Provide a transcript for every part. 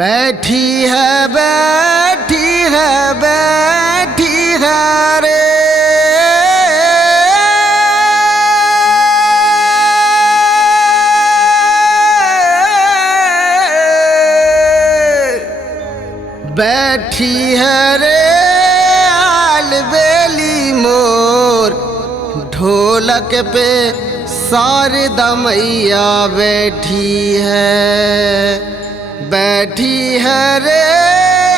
बैठी है बैठी है बैठी है रे बैठी है रे आलबेली मोर ढोलक पे शारदा मैया बैठी है रे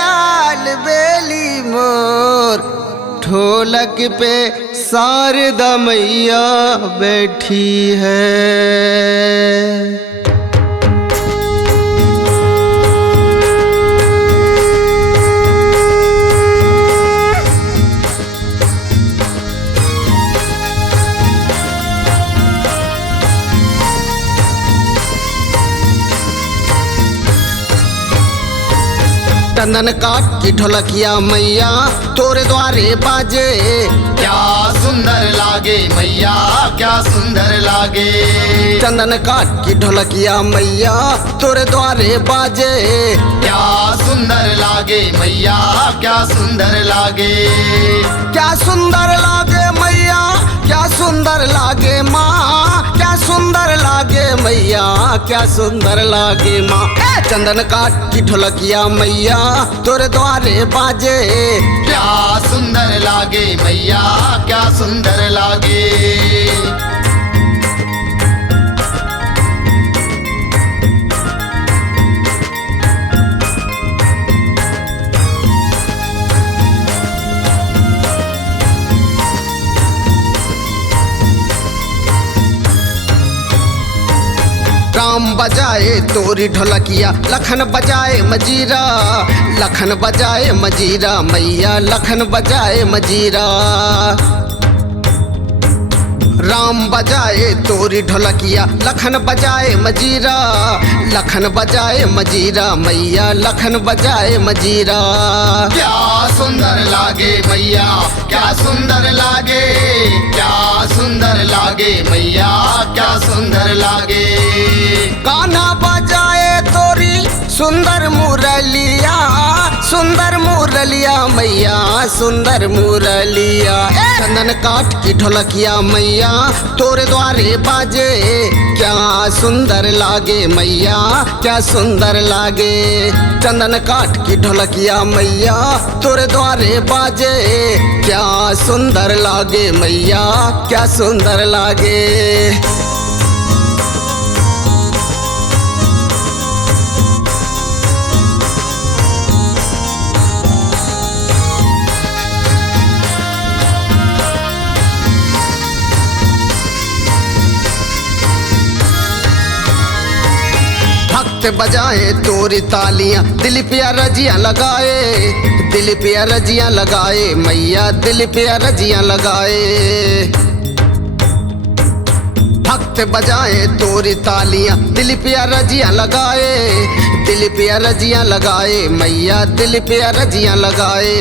आलबेली मोर ढोलक पे शारदा मैया बैठी है। चंदन काट की ढोलकिया मैया तोरे द्वारे बाजे, क्या सुंदर लागे मैया क्या सुंदर लागे। चंदन काट की ढोलकिया मैया तोरे द्वारे बाजे, क्या सुंदर लागे मैया क्या सुंदर लागे। क्या सुंदर लागे मैया क्या सुंदर लागे माँ, क्या सुंदर लागे मैया क्या सुंदर लागे माँ। चंदन काट की ढोलकिया मैया तोरे द्वारे बाजे, क्या सुंदर लागे मैया क्या सुंदर लागे। राम बजाए तोरी ढोलकिया लखन बजाए मजीरा, लखन बजाए मजीरा मैया लखन बजाए मजीरा। राम बजाए तोरी ढोलकिया लखन बजाए मजीरा, लखन बजाए मजीरा मैया लखन बजाए मजीरा। क्या सुंदर लागे मैया क्या सुंदर लागे, क्या सुंदर लागे मैया क्या सुंदर लागे। गाना बजाए तोरी सुंदर मुरलिया, सुंदर मुरलिया मैया सुंदर मुरलिया। चंदन काट की ढोलकिया मैया तोरे द्वारे बाजे, क्या सुंदर लागे मैया क्या सुंदर लागे। चंदन काट की ढोलकिया मैया तोरे द्वारे बाजे, क्या सुंदर लागे मैया क्या सुंदर लागे। बजाए तोरी तालियां दिल पे रजियां लगाए, दिल पे रजियां लगाए मैया दिल पे रजियां लगाए। भक्त बजाए तोरी तालियां दिल पे रजियां लगाए, दिल पे रजियां लगाए मैया दिल पे रजियां लगाए।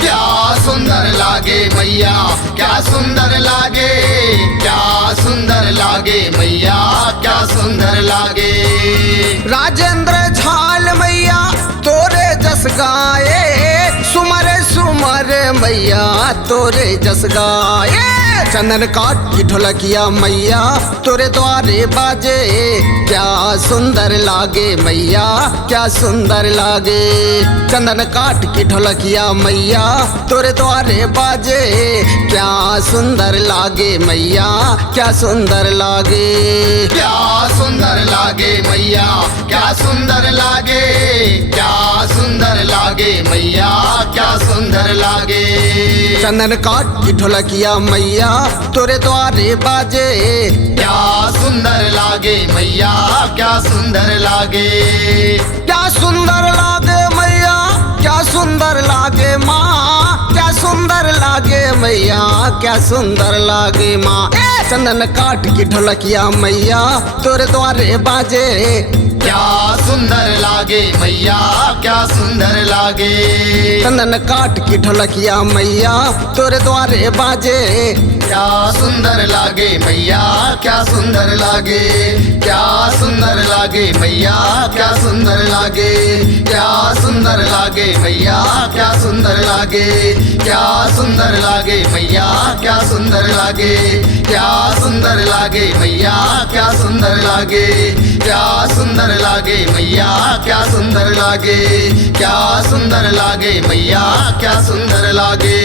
क्या सुंदर लागे मैया क्या सुंदर लागे, क्या सुंदर लागे मैया क्या सुंदर लागे। राजेंद्र झाल मैया तोरे जस गाए, सुमर सुमर मैया तोरे जस गाए। चंदन काट की ढोलकिया मैया तोरे द्वारे बाजे, क्या सुंदर लागे मैया क्या सुंदर लागे। चंदन काट की ढोलकिया मैया तोरे द्वारे बाजे, क्या सुंदर लागे मैया क्या सुंदर लागे। क्या सुंदर लागे मैया क्या सुंदर लागे, क्या सुंदर लागे मैया क्या सुंदर लागे। चंदन काट की ढोलकिया मैया तोरे द्वारे बाजे, क्या सुंदर लागे मैया क्या सुंदर लागे। क्या सुंदर लागे मैया क्या सुंदर लागे माँ, क्या सुंदर लागे मैया क्या सुंदर लागे माँ। चंदन काट की ढोलकिया मैया तोरे द्वारे बाजे, क्या सुंदर लागे लागे मैया क्या सुंदर लागे। चंदन काट की ढोलकिया मैया तोरे द्वारे बाजे, क्या सुंदर लागे मैया क्या सुंदर लागे, क्या सुंदर लागे मैया क्या सुंदर लागे, क्या सुंदर लागे मैया क्या सुंदर लागे, क्या सुंदर लागे मैया क्या सुंदर लागे, क्या सुंदर लागे मैया क्या सुंदर लागे, क्या सुंदर लागे मैया क्या सुंदर लागे, क्या सुंदर लागे मैया क्या सुंदर लागे।